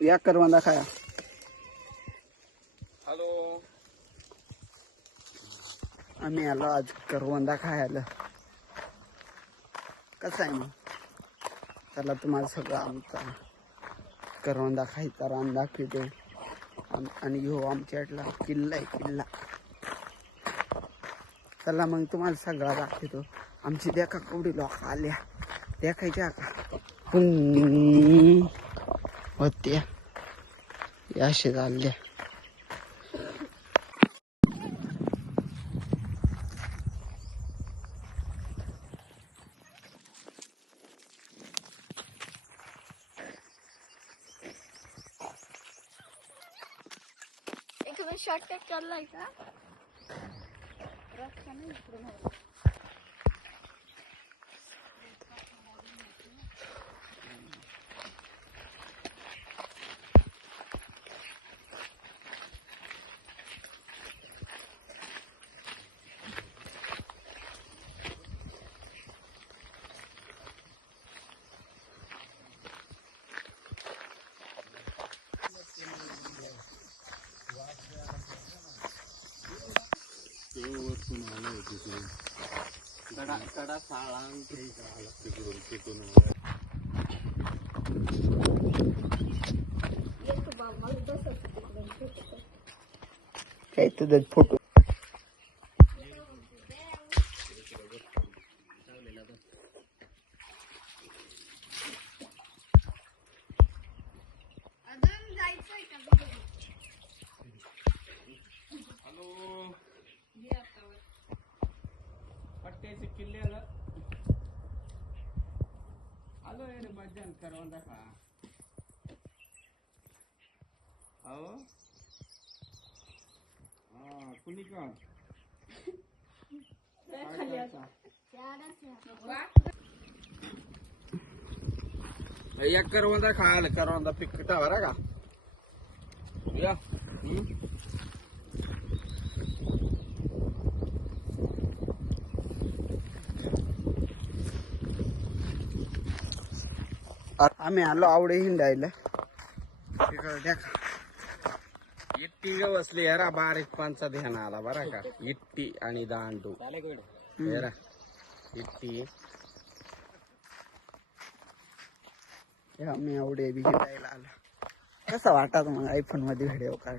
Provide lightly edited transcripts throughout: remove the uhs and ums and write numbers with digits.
या करवंदा खाया. हॅलो, आम्ही आलो आज करवंदा खायला. कसं आहे मग? त्याला तुम्हाला सगळं आमचा करवंदा खायचा रान दाखवतो. आणि हो आमच्यातला किल्ला आहे किल्ला. चला मग तुम्हाला सगळा दाखवतो. आमची देखा केवढी लोक आल्या देखायच्या का होत्या असे झाल्या. एक शॉर्टकट चाललाय का? कडा साळा तिकडून तिथून काय तुझं फोटो अजून जायचंय का? हॅलो, पट्ट्याचे किल्ल्याला आलो रे मज्जान करवंदा खा. हो हा कुणी का एक करवंदा खायला करवंदा पिकटा बरा का या. आम्ही आलो आवडे हिंडायला. देखा इट्टी ग बसली यारा बारीक पानचा ध्यान आला बरा का. इट्टी आणि दांडू यारा इट्टी. आम्ही आवडे बी हिंडायला आलो. कसं वाटत मग आयफोन मध्ये व्हिडिओ काढ.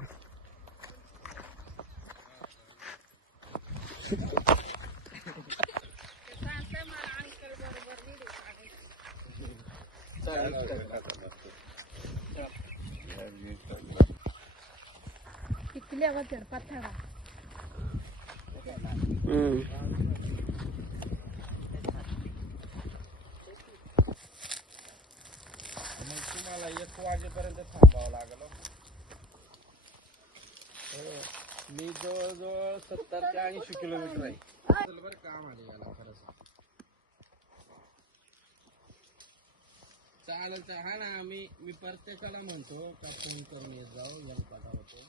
किल्ल्यावर पथडा तुम्हाला 1 वाजेपर्यंत थांबावं लागलं. मी जवळजवळ 70 ते 80 किलोमीटर आहे. बरं काम आले याला खरंच. चालेल हा ना. मी प्रत्येकाला म्हणतो का फोन करून येत जाऊ. याला पता होतो.